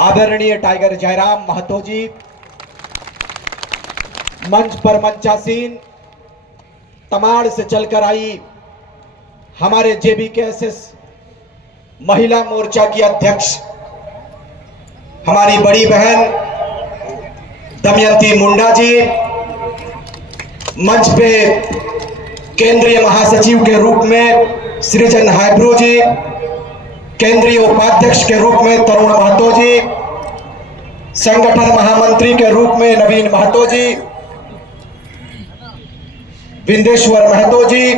आदरणीय टाइगर जयराम महतो जी, मंच पर मंचासीन, तमाड़ से चलकर आई हमारे जेबीकेएसएस महिला मोर्चा की अध्यक्ष हमारी बड़ी बहन दमयंती मुंडा जी, मंच पे केंद्रीय महासचिव के रूप में सृजन हाइब्रो जी, केंद्रीय उपाध्यक्ष के रूप में तरुण महतो जी, संगठन महामंत्री के रूप में नवीन महतो जी, विंदेश्वर महतो जी,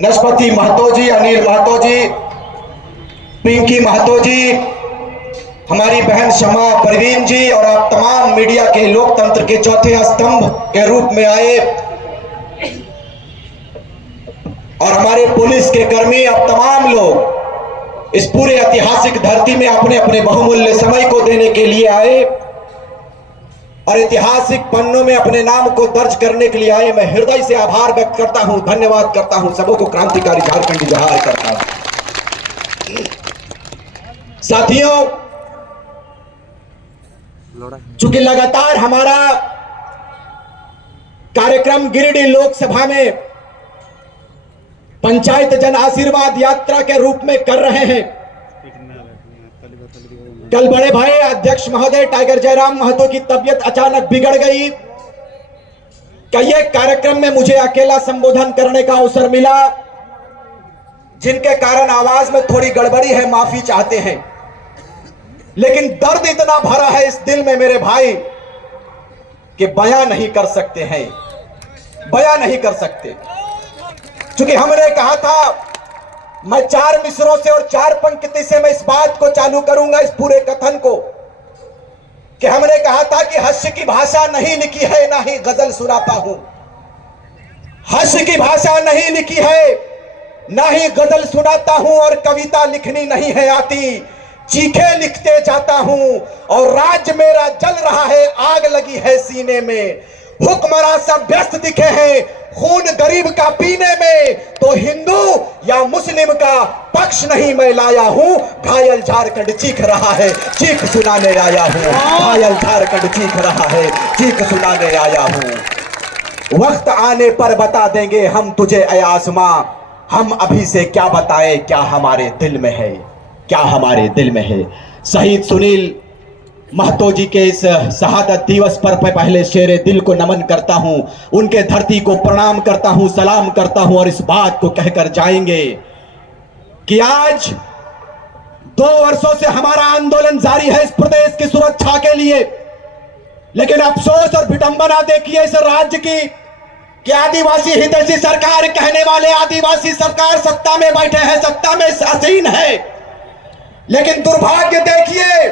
नस्पति महतो जी, अनिल महतो जी, पिंकी महतो जी, हमारी बहन शमा परवीन जी और आप तमाम मीडिया के लोकतंत्र के चौथे स्तंभ के रूप में आए और हमारे पुलिस के कर्मी, आप तमाम लोग इस पूरे ऐतिहासिक धरती में अपने अपने बहुमूल्य समय को देने के लिए आए और ऐतिहासिक पन्नों में अपने नाम को दर्ज करने के लिए आए। मैं हृदय से आभार व्यक्त करता हूं, धन्यवाद करता हूं, सबों को क्रांतिकारी झारखंडी जोहार करता हूं। साथियों, चूंकि लगातार हमारा कार्यक्रम गिरिडीह लोकसभा में पंचायत जन आशीर्वाद यात्रा के रूप में कर रहे हैं, कल बड़े भाई अध्यक्ष महोदय टाइगर जयराम महतो की तबीयत अचानक बिगड़ गई। कई कार्यक्रम में मुझे अकेला संबोधन करने का अवसर मिला, जिनके कारण आवाज में थोड़ी गड़बड़ी है, माफी चाहते हैं। लेकिन दर्द इतना भरा है इस दिल में मेरे भाई कि बयां नहीं कर सकते हैं, बयां नहीं कर सकते। क्योंकि हमने कहा था, मैं 4 मिसरों से और 4 पंक्ति से मैं इस बात को चालू करूंगा, इस पूरे कथन को, कि हमने कहा था कि हास्य की भाषा नहीं लिखी है, ना ही गजल सुनाता हूं। हास्य की भाषा नहीं लिखी है, ना ही गजल सुनाता हूं और कविता लिखनी नहीं है आती। चीखे लिखते जाता हूं और राज्य मेरा जल रहा है, आग लगी है सीने में। हुक्मरान सब व्यस्त दिखे हैं खून गरीब का पीने में, तो हिंदू या मुस्लिम का पक्ष नहीं मैं लाया हूं। घायल झारखंड चीख रहा है, चीख सुनाने आया हूं। घायल झारखंड चीख रहा है, चीख सुनाने आया हूं। वक्त आने पर बता देंगे हम तुझे ऐ आसमां, हम अभी से क्या बताएं क्या हमारे दिल में है, क्या हमारे दिल में है। शहीद सुनील महतो जी के इस शहादत दिवस पर पहले शेरे दिल को नमन करता हूं, उनके धरती को प्रणाम करता हूं, सलाम करता हूं और इस बात को कहकर जाएंगे कि आज 2 वर्षों से हमारा आंदोलन जारी है इस प्रदेश की सुरक्षा के लिए। लेकिन अफसोस और विडंबना देखिए इस राज्य की कि आदिवासी हितैषी सरकार कहने वाले आदिवासी सरकार सत्ता में बैठे हैं, सत्ता में आसीन है। लेकिन दुर्भाग्य देखिए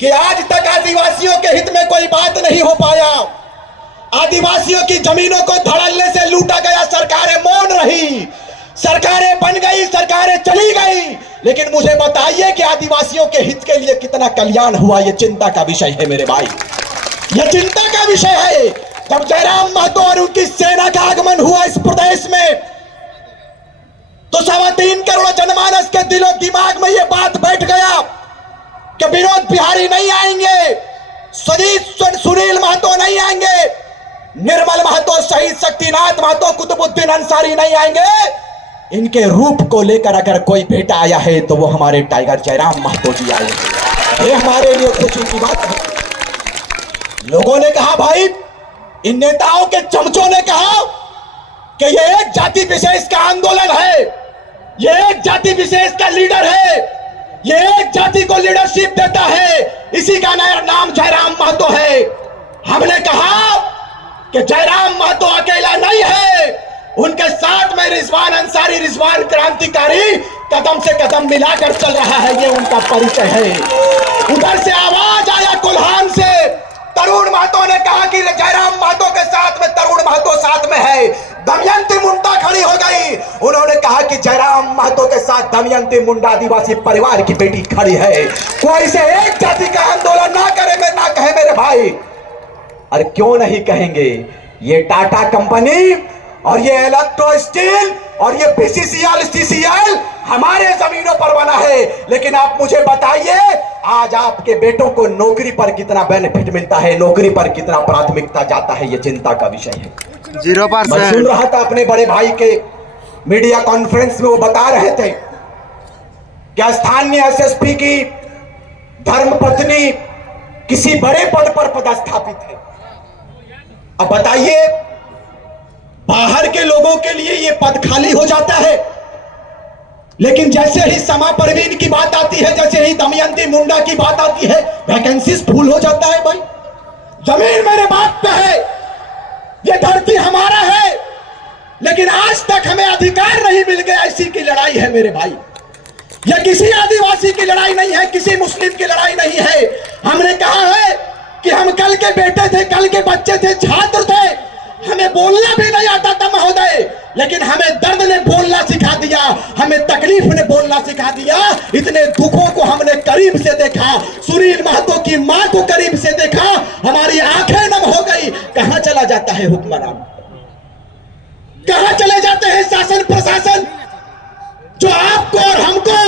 कि आज तक आदिवासियों के हित में कोई बात नहीं हो पाया। आदिवासियों की जमीनों को धड़ल्ले से लूटा गया, सरकारें मौन रही, सरकारें बन गई, सरकारें चली गई। लेकिन मुझे बताइए कि आदिवासियों के हित के लिए कितना कल्याण हुआ, यह चिंता का विषय है मेरे भाई, यह चिंता का विषय है। जब जयराम महतो और उनकी सेना का आगमन हुआ इस प्रदेश में, तो 3.25 करोड़ जनमानस के दिलो दिमाग में यह बात बैठ गया कि विनोद बिहारी नहीं आएंगे, सुनील महतो नहीं आएंगे, निर्मल महतो, शहीद शक्तिनाथ महतो, कुतुबुद्दीन अंसारी नहीं आएंगे। इनके रूप को लेकर अगर कोई बेटा आया है तो वो हमारे टाइगर जयराम महतो जी आए। ये हमारे लिए खुशी की बात है। लोगों ने कहा, भाई इन नेताओं के चमचों ने कहा कि ये एक जाति विशेष का आंदोलन है, ये एक जाति विशेष का लीडर है, ये एक जाति को लीडरशिप देता है, इसी का नाम जयराम महतो है। हमने कहा कि जयराम महतो अकेला नहीं है, उनके साथ में रिजवान अंसारी, रिजवान क्रांतिकारी कदम से कदम मिलाकर चल रहा है, ये उनका परिचय है। उधर से आवाज आया कुल्हान से, तरुण महतो ने कहा कि जयराम महतो के साथ में तरुण महतो साथ में है। दमयंती मुंडा खड़ी हो गई, उन्होंने कहा कि जयराम महतो के साथ दमयंती मुंडा आदिवासी परिवार की बेटी खड़ी है। कोई से एक जाति का आंदोलन ना करे, ना कहे मेरे भाई। अरे क्यों नहीं कहेंगे, ये टाटा कंपनी और ये इलेक्ट्रो स्टील और ये बीसीसीएल, सीसीएल हमारे जमीनों पर बना है। लेकिन आप मुझे बताइए, आज आपके बेटों को नौकरी पर कितना बेनिफिट मिलता है, नौकरी पर कितना प्राथमिकता जाता है, ये चिंता का विषय है। 0%। मैं सुन रहा था अपने बड़े भाई के मीडिया कॉन्फ्रेंस में, वो बता रहे थे कि स्थानीय एसएसपी की धर्मपत्नी किसी बड़े पद पर पदस्थापित है। अब बताइए, बाहर के लोगों के लिए यह पद खाली हो जाता है, लेकिन जैसे ही समा परवीन की बात आती है, जैसे ही दमयंती मुंडा की बात आती है, वैकेंसीज फुल हो जाता है। भाई, जमीन मेरे बाप का है, ये धरती हमारा है, लेकिन आज तक हमें अधिकार नहीं मिल गया। इसी की लड़ाई है मेरे भाई, यह किसी आदिवासी की लड़ाई नहीं है, किसी मुस्लिम की लड़ाई नहीं है। हमने कहा है कि हम कल के बेटे थे, कल के बच्चे थे, छात्र थे, हमें बोलना भी नहीं आता था महोदय, लेकिन हमें दर्द ने बोलना सिखा दिया, हमें तकलीफ ने बोलना सिखा दिया। इतने दुखों को हमने करीब से देखा, सुनील महतो की मां को करीब से देखा, हमारी आंखें नम हो गई। कहां चला जाता है हुक्मरान, कहां चले जाते हैं शासन प्रशासन, जो आपको और हमको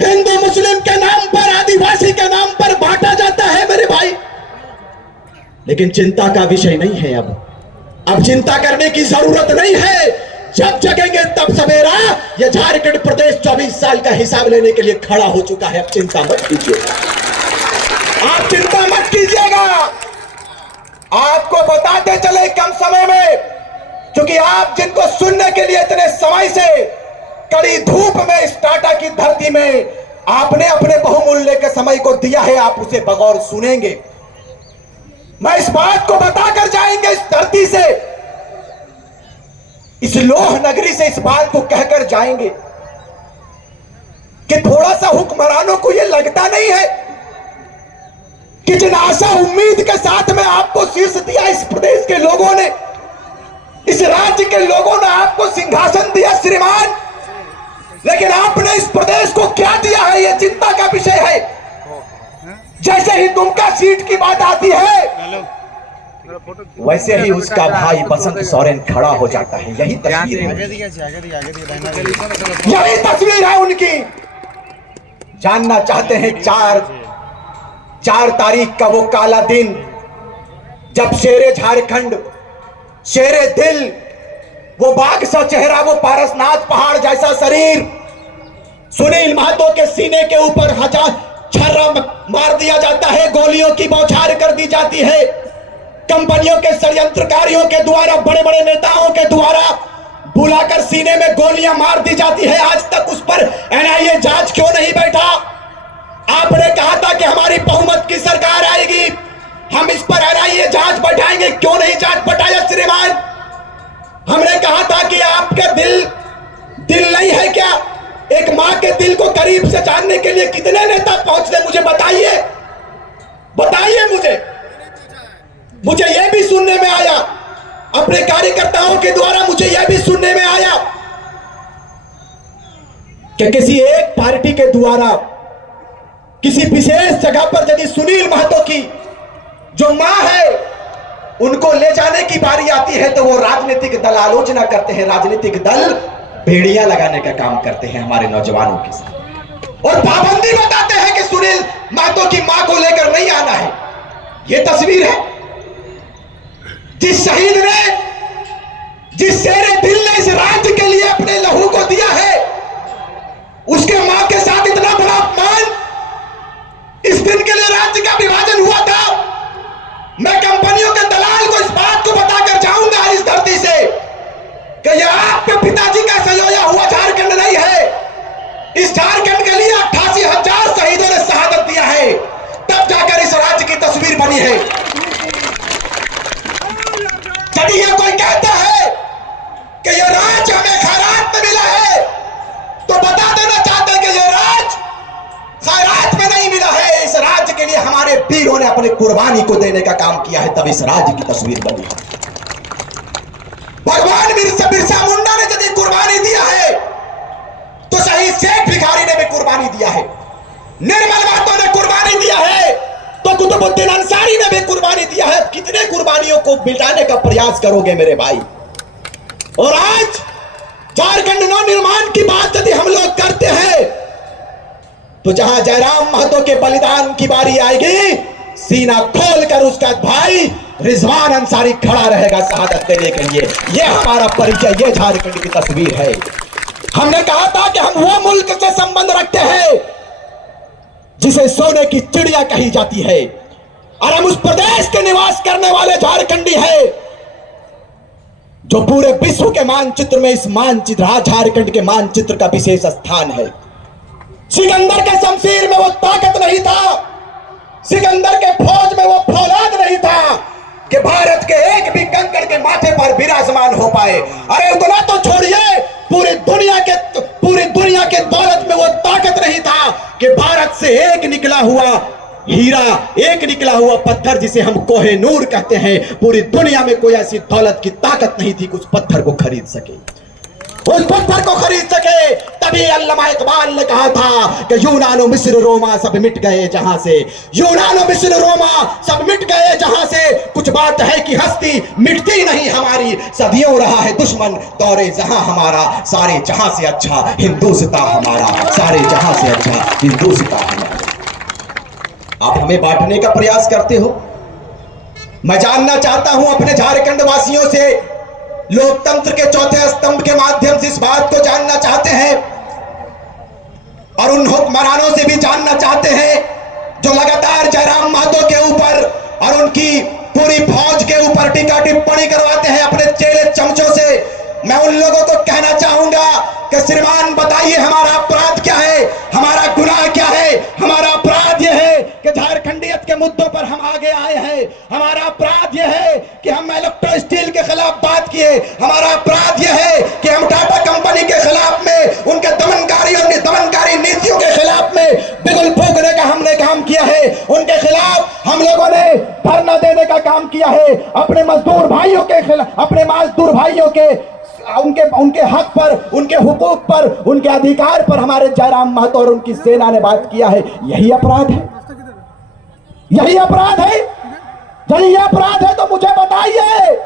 हिंदू मुस्लिम के नाम पर, आदिवासी के नाम पर बांटा जाता है मेरे भाई। लेकिन चिंता का विषय नहीं है। अब चिंता करने की जरूरत नहीं है। जब जगेंगे तब सवेरा। यह झारखंड प्रदेश 24 साल का हिसाब लेने के लिए खड़ा हो चुका है। अब चिंता मत कीजिएगा, आप चिंता मत कीजिएगा। आपको बताते चले कम समय में, क्योंकि आप जिनको सुनने के लिए इतने समय से कड़ी धूप में इस टाटा की धरती में आपने अपने बहुमूल्य के समय को दिया है, आप उसे बगौर सुनेंगे। मैं इस बात को बताकर जाएंगे इस धरती से, इस लोह नगरी से इस बात को कहकर जाएंगे कि थोड़ा सा हुक्मरानों को यह लगता नहीं है कि जिन आशा उम्मीद के साथ में आपको शीर्ष दिया इस प्रदेश के लोगों ने, इस राज्य के लोगों ने आपको सिंहासन दिया श्रीमान, लेकिन आपने इस प्रदेश को क्या दिया है, यह चिंता का विषय है। जैसे ही दुमका सीट की बात आती है, वैसे ही उसका भाई बसंत सोरेन खड़ा हो जाता है। यही तस्वीर है, यही तस्वीर है उनकी। जानना चाहते हैं 4 तारीख का वो काला दिन, जब शेरे झारखंड, शेरे दिल, वो बाघ सा चेहरा, वो पारसनाथ पहाड़ जैसा शरीर, सुनील महतो के सीने के ऊपर छर्रा मार दिया जाता है, गोलियों की बौछार कर दी जाती है, कंपनियों के षड्यंत्रकारियों के द्वारा, बड़े बड़े नेताओं के द्वारा बुलाकर सीने में गोलियां मार दी जाती है। आज तक उस पर एनआईए जांच क्यों नहीं बैठा? आपने कहा था कि हमारी बहुमत की सरकार आएगी, हम इस पर एनआईए जांच बैठाएंगे, क्यों नहीं जांच बैठाया श्रीमान? हमने कहा था कि आपका दिल नहीं है क्या? एक मां के दिल को करीब से जानने के लिए कितने नेता पहुंचते, मुझे बताइए, बताइए मुझे यह भी सुनने में आया, अपने कार्यकर्ताओं के द्वारा मुझे यह भी सुनने में आया कि किसी एक पार्टी के द्वारा किसी विशेष जगह पर यदि सुनील महतो की जो मां है उनको ले जाने की बारी आती है, तो वो राजनीतिक दल आलोचना करते हैं, राजनीतिक दल भेड़ियां लगाने का काम करते हैं हमारे नौजवानों के साथ, और पाबंदी बताते हैं कि सुनील महतो की मां को लेकर नहीं आना है। यह तस्वीर है जिस शहीद ने, जिस शेरे दिल ने इस राज्य के लिए अपने लहू को दिया है, उसके मां के साथ इतना बड़ा अपमान। इस दिन के लिए राज्य का विभाजन हुआ था। मैं कंपनियों के दलाल को इस बात को बताकर जाऊंगा इस धरती से कि यह आपके पिताजी का संयोया हुआ झारखंड नहीं है। इस झारखंड के लिए 88,000 शहीदों ने शहादत दिया है, तब जाकर इस राज्य की तस्वीर बनी है। यदि यह कोई कहता है कि यह राज हमें खैरात में मिला है, तो बता देना चाहते हैं कि यह राज खैरात में नहीं मिला है। इस राज्य के लिए हमारे वीरों ने अपनी कुर्बानी को देने का काम किया है, तब इस राज्य की तस्वीर बनी है। भगवान बिरसा मुंडा ने यदि कुर्बानी दिया है, तो शहीद शेख भिखारी ने भी कुर्बानी दिया है, निर्मल महतो ने कुर्बानी दिया है, तो कुतुबुद्दीन अंसारी ने भी कुर्बानी दिया है। कितने कुर्बानियों को मिटाने का प्रयास करोगे मेरे भाई? और आज झारखंड नव निर्माण की बात यदि हम लोग करते हैं, तो जहां जयराम महतो के बलिदान की बारी आएगी, सीना खोलकर उसका भाई रिजवान अंसारी खड़ा रहेगा शहादत देने के लिए। यह हमारा परिचय, यह झारखंड की तस्वीर है। हमने कहा था कि हम वो मुल्क से संबंध रखते हैं जिसे सोने की चिड़िया कही जाती है, और हम उस प्रदेश के निवास करने वाले झारखंडी हैं जो पूरे विश्व के मानचित्र में इस मानचित्र झारखंड के मानचित्र का विशेष स्थान है। सिकंदर के शमशीर में वो ताकत नहीं था, सिकंदर के फौज में वो फौलाद नहीं था कि भारत के एक भी कंकड़ के माथे पर विराजमान हो पाए। अरे उतना तो छोड़िए, पूरी दुनिया के दौलत में वो ताकत नहीं था कि भारत से एक निकला हुआ हीरा, एक निकला हुआ पत्थर जिसे हम कोहिनूर कहते हैं, पूरी दुनिया में कोई ऐसी दौलत की ताकत नहीं थी कि उस पत्थर को खरीद सके, उस पत्थर को खरीद सके। तभी अल्लामा इकबाल ने कहा था कि यूनानो मिस्र रोमा सब मिट गए जहां से, यूनानो मिस्र रोमा सब मिट गए जहां से, कुछ बात है कि हस्ती मिटती नहीं हमारी, सदियों रहा है दुश्मन दौरे जहां हमारा, सारे जहां से अच्छा हिंदुस्ता हमारा, सारे जहां से अच्छा हिंदुस्ता हमारा। आप हमें बांटने का प्रयास करते हो। मैं जानना चाहता हूं अपने झारखंड वासियों से, लोकतंत्र के चौथे स्तंभ के माध्यम से इस बात को जानना चाहते हैं और उन हुक्मरानों से भी जानना चाहते हैं जो लगातार जयराम महतो के ऊपर और उनकी पूरी फौज के ऊपर टीका टिप्पणी करवाते हैं अपने चेले चमचों से। मैं उन लोगों को कहना चाहूंगा कि श्रीमान बताइए हमारा अपराध क्या है, हमारा गुनाह क्या है। हमारा अपराध यह है कि झारखंडियत के मुद्दों पर हम आगे आए हैं। हमारा अपराध यह है कि हम इलेक्ट्रो स्टील के खिलाफ बात किए। हमारा अपराध यह है कि हम टाटा कंपनी के खिलाफ में, उनके दमनकारी नीतियों के खिलाफ में बिगुल फूंकने का हमने काम किया है। उनके खिलाफ हम लोगों ने धरना देने का काम किया है। अपने मजदूर भाइयों के खिलाफ, अपने मजदूर भाइयों के उनके हक पर, उनके हुकूक पर, उनके अधिकार पर हमारे जयराम महतो और उनकी सेना ने बात किया है। यही अपराध है, यही अपराध है। यही अपराध है तो मुझे बताइए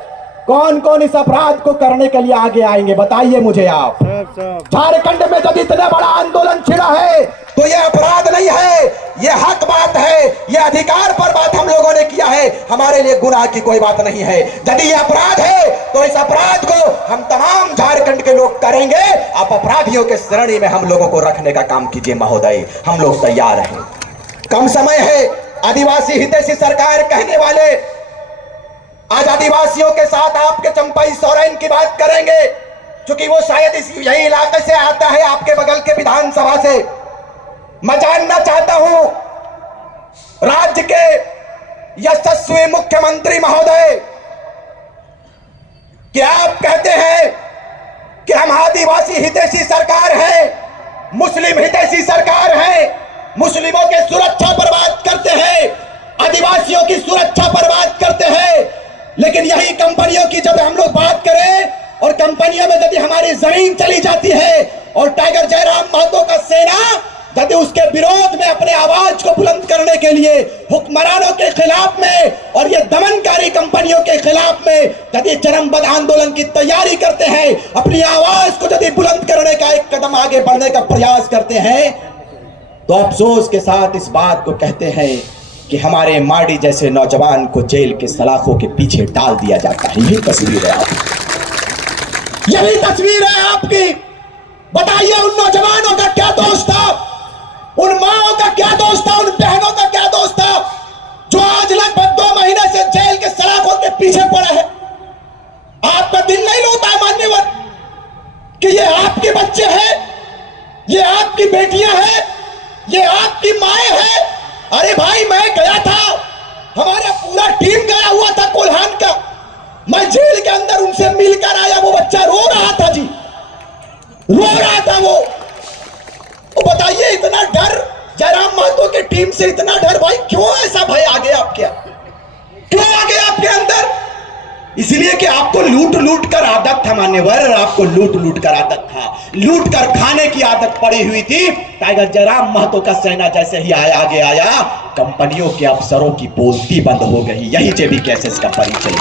कौन कौन इस अपराध को करने के लिए आगे आएंगे, बताइए मुझे आप। झारखंड में जब इतना बड़ा आंदोलन छिड़ा है तो यह अपराध नहीं है, यह हक बात है, यह अधिकार पर बात हम लोगों ने किया है। हमारे लिए गुनाह की कोई बात नहीं है। यदि यह अपराध है तो इस अपराध को हम तमाम झारखंड के लोग करेंगे। आप अपराधियों के श्रेणी में हम लोगों को रखने का काम कीजिए महोदय, हम लोग तैयार हैं। कम समय है, आदिवासी हितैषी सरकार कहने वाले आज आदिवासियों के साथ आपके चंपाई सोरेन की बात करेंगे, क्योंकि वो शायद यही इलाके से आता है, आपके बगल के विधानसभा से। मैं जानना चाहता हूं राज्य के यशस्वी मुख्यमंत्री महोदय, कि आप कहते हैं कि हम आदिवासी हितैषी सरकार है, मुस्लिम हितैषी सरकार है, मुस्लिमों के सुरक्षा पर बात करते हैं, आदिवासियों की सुरक्षा पर बात करते हैं। लेकिन यही कंपनियों की जब हम लोग बात करें और कंपनियों में यदि हमारी जमीन चली जाती है और टाइगर जयराम महतो का सेना यदि उसके विरोध में अपने आवाज को बुलंद करने के लिए हुक्मरानों के खिलाफ में और ये दमनकारी कंपनियों के खिलाफ में यदि चरमबद्ध आंदोलन की तैयारी करते हैं, अपनी आवाज को यदि बुलंद करने का एक कदम आगे बढ़ने का प्रयास करते हैं, तो अफसोस के साथ इस बात को कहते हैं कि हमारे माडी जैसे नौजवान को जेल के सलाखों के पीछे डाल दिया जाता है। यही तस्वीर है आपकी, यही तस्वीर है आपकी। बताइए उन नौजवानों का क्या दोष था, उन माओं का क्या दोष था, उन बहनों का क्या दोष था जो आज लगभग 2 महीने से जेल के सलाखों के पीछे पड़ा है। आपका दिल नहीं होता मान्यवर कि ये आपके बच्चे हैं, ये आपकी बेटियां हैं, ये आपकी माएं हैं। अरे भाई मैं गया था, हमारा पूरा टीम गया हुआ था कोल्हान का, मैं जेल के अंदर उनसे मिलकर आया। वो बच्चा रो रहा था जी, रो रहा था वो। बताइए इतना डर जयराम महतो की टीम से, इतना डर भाई क्यों ऐसा भय आ गया आपके, क्यों आ गया आपके अंदर? इसलिए कि आपको लूट लूट कर आदत था मान्यवर, आपको लूट लूट कर आदत था, लूट कर खाने की आदत पड़ी हुई थी। टाइगर जयराम महतो का सेना जैसे ही आगे आया, कंपनियों के अफसरों की बोलती बंद हो गई। यही जेबी केसेस का परिचय।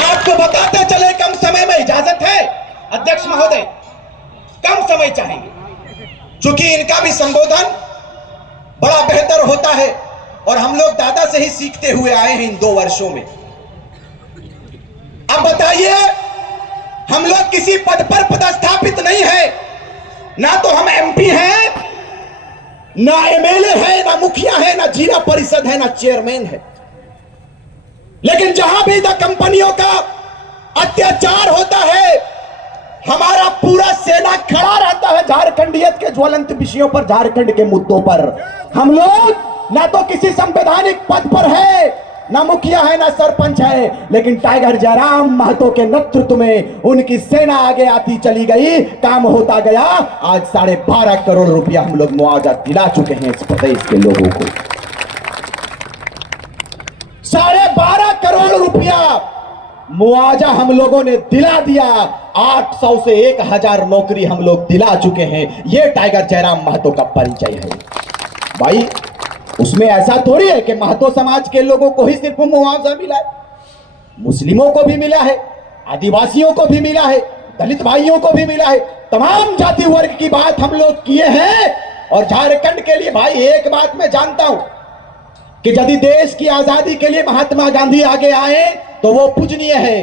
आपको बताते चले, कम समय में इजाजत है अध्यक्ष महोदय, कम समय चाहेंगे। चूंकि इनका भी संबोधन बड़ा बेहतर होता है और हम लोग दादा से ही सीखते हुए आए हैं इन 2 वर्षों में। अब बताइए, हम लोग किसी पद पर पदस्थापित नहीं है, ना तो हम एमपी हैं, ना एमएलए है, ना मुखिया है, ना जिला परिषद है, ना चेयरमैन है। लेकिन जहां भी कंपनियों का अत्याचार होता है, हमारा पूरा सेना खड़ा रहता है झारखंडियत के ज्वलंत विषयों पर, झारखंड के मुद्दों पर। हम लोग ना तो किसी संवैधानिक पद पर है, ना मुखिया है, ना सरपंच है, लेकिन टाइगर जयराम महतो के नेतृत्व में उनकी सेना आगे आती चली गई, काम होता गया। आज 12.5 करोड़ रुपया हम लोग मुआवजा दिला चुके हैं इस प्रदेश के लोगों को। 12.5 करोड़ रुपया मुआवजा हम लोगों ने दिला दिया। 800 से 1000 नौकरी हम लोग दिला चुके हैं। यह टाइगर जयराम महतो का परिचय है भाई। उसमें ऐसा थोड़ी है कि महतो समाज के लोगों को ही सिर्फ मुआवजा मिला है, मुस्लिमों को भी मिला है, आदिवासियों को भी मिला है, दलित भाइयों को भी मिला है। तमाम जाति वर्ग की बात हम लोग किए हैं। और झारखंड के लिए भाई एक बात मैं जानता हूं कि यदि देश की आजादी के लिए महात्मा गांधी आगे आए तो वो पूजनीय है,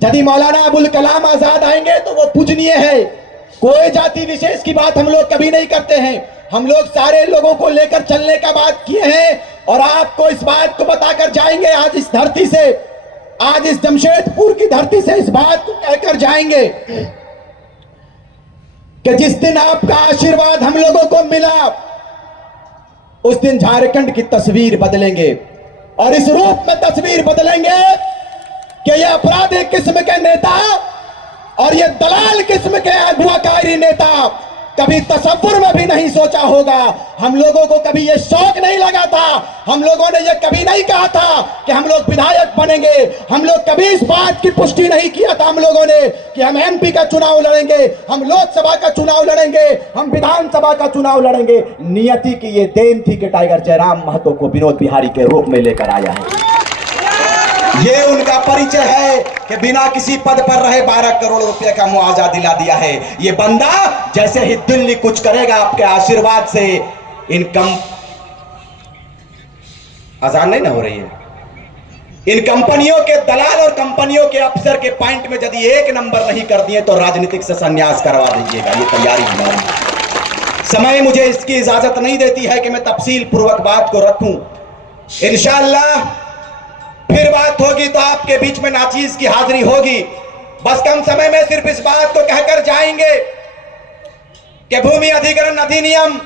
यदि मौलाना अबुल कलाम आजाद आएंगे तो वो पूजनीय है। कोई जाति विशेष की बात हम लोग कभी नहीं करते हैं। हम लोग सारे लोगों को लेकर चलने का बात किए हैं और आपको इस बात को बताकर जाएंगे। आज इस धरती से, आज इस जमशेदपुर की धरती से इस बात को कहकर जाएंगे कि जिस दिन आपका आशीर्वाद हम लोगों को मिला, उस दिन झारखंड की तस्वीर बदलेंगे। और इस रूप में तस्वीर बदलेंगे कि ये अपराधी किस्म के नेता और ये दलाल किस्म के अगुवाकारी नेता कभी तसव्वुर में भी नहीं सोचा होगा। हम लोगों को कभी ये शौक नहीं लगा था, हम लोगों ने ये कभी नहीं कहा था कि हम लोग विधायक बनेंगे। हम लोग कभी इस बात की पुष्टि नहीं किया था हम लोगों ने कि हम एमपी का चुनाव लड़ेंगे, हम लोकसभा का चुनाव लड़ेंगे, हम विधानसभा का चुनाव लड़ेंगे। नियति की ये देन थी कि टाइगर जयराम महतो को विनोद बिहारी के रूप में लेकर आया है। ये उनका परिचय है कि बिना किसी पद पर रहे 12 करोड़ रुपए का मुआवजा दिला दिया है। ये बंदा जैसे ही दिल्ली कुछ करेगा आपके आशीर्वाद से, इनकम आसान नहीं ना हो रही है, इन कंपनियों के दलाल और कंपनियों के अफसर के पॉइंट में यदि 1 नंबर नहीं कर दिए तो राजनीतिक से संन्यास करवा दीजिएगा। ये तैयारी हमारी। समय मुझे इसकी इजाजत नहीं देती है कि मैं तफसील पूर्वक बात को रखूं। इंशाअल्लाह फिर बात होगी तो आपके बीच में नाचीज की हाजिरी होगी। बस कम समय में सिर्फ इस बात को कहकर जाएंगे कि भूमि अधिग्रहण अधिनियम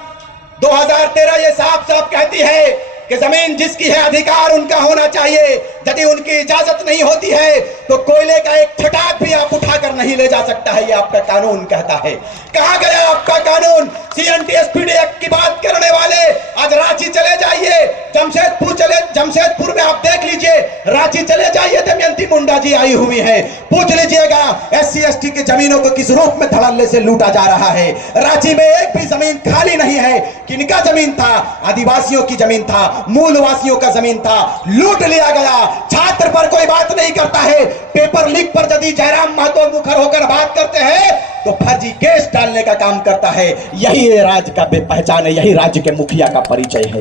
2013 ये साफ साफ कहती है कि जमीन जिसकी है अधिकार उनका होना चाहिए। यदि उनकी इजाजत नहीं होती है तो कोयले का एक छटाक भी आप उठाकर नहीं ले जा सकता है, ये आपका कानून कहता है। कहां गया आपका कानून? सीएनटी-एसपीडी एक्ट की बात करने वाले आज रांची चले जाइए, जमशेदपुर में आप देख लीजिए, रांची चले जाइए, दमयंती मुंडा जी आई हुई है, पूछ लीजिएगा एससी एसटी की जमीनों को किस रूप में धड़ल्ले से लूटा जा रहा है। रांची में एक भी जमीन खाली नहीं है। किनका जमीन था? आदिवासियों की जमीन था, मूलवासियों का जमीन था, लूट लिया गया। छात्र पर कोई बात नहीं करता है। पेपर लीक पर यदि जयराम महतो मुखर होकर बात करते हैं तो फर्जी केस डालने का काम करता है। यही राज्य का पहचान है, यही राज्य के मुखिया का परिचय है।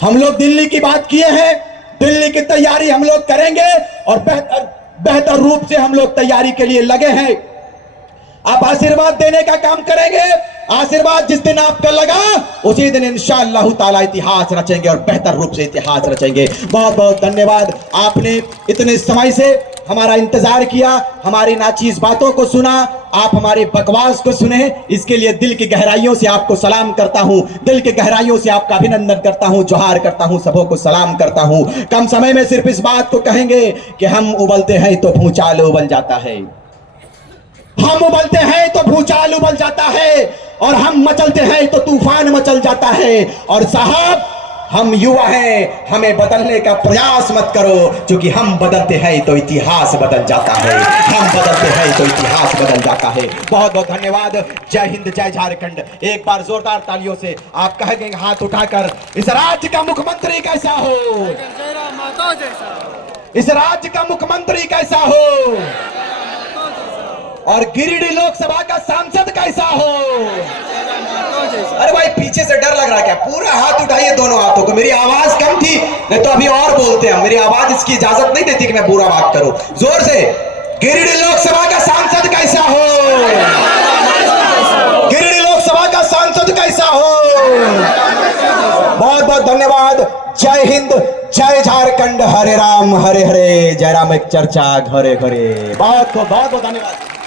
हम लोग दिल्ली की बात किए हैं, दिल्ली की तैयारी हम लोग करेंगे और बेहतर रूप से हम लोग तैयारी के लिए लगे हैं। आप आशीर्वाद देने का काम करेंगे। आशीर्वाद जिस दिन आपका लगा उसी दिन इंशाअल्लाह ताला इतिहास रचेंगे और बेहतर रूप से इतिहास रचेंगे। बहुत बहुत धन्यवाद, आपने इतने समय से हमारा इंतजार किया, हमारी नाचीज बातों को सुना, आप हमारे बकवास को सुने। इसके लिए दिल की गहराइयों से आपको सलाम करता हूं, दिल की गहराइयों से आपका अभिनंदन करता हूं, जोहार करता हूं, सबों को सलाम करता हूं। कम समय में सिर्फ इस बात को कहेंगे कि हम उबलते हैं तो भूचाल उबल जाता है, हम उबलते हैं तो भूचाल उबल जाता है, और हम मचलते हैं तो तूफान मचल जाता है। और साहब हम युवा हैं, हमें बदलने का प्रयास मत करो, क्योंकि हम बदलते हैं तो इतिहास बदल जाता है, हम बदलते हैं तो इतिहास बदल जाता है। बहुत बहुत धन्यवाद। जय हिंद, जय झारखंड। एक बार जोरदार तालियों से आप कहेंगे हाथ उठाकर, इस राज्य का मुख्यमंत्री कैसा हो, इस राज्य का मुख्यमंत्री कैसा हो, और गिरिडीह लोकसभा का सांसद कैसा हो। पीछे से डर लग रहा है क्या? पूरा हाथ उठाइए दोनों हाथों को। मेरी आवाज कम थी, नहीं तो अभी और बोलते हैं। मेरी आवाज इसकी इजाजत नहीं देती कि मैं बुरा बात करूं। जोर से, गिरिडीह लोकसभा का सांसद कैसा हो? गिरिडीह लोकसभा का सांसद कैसा हो? बहुत बहुत धन्यवाद। जय हिंद, जय झारखंड, हरे राम हरे हरे, जय राम एक चर्चा घरे घरे। बहुत बहुत धन्यवाद।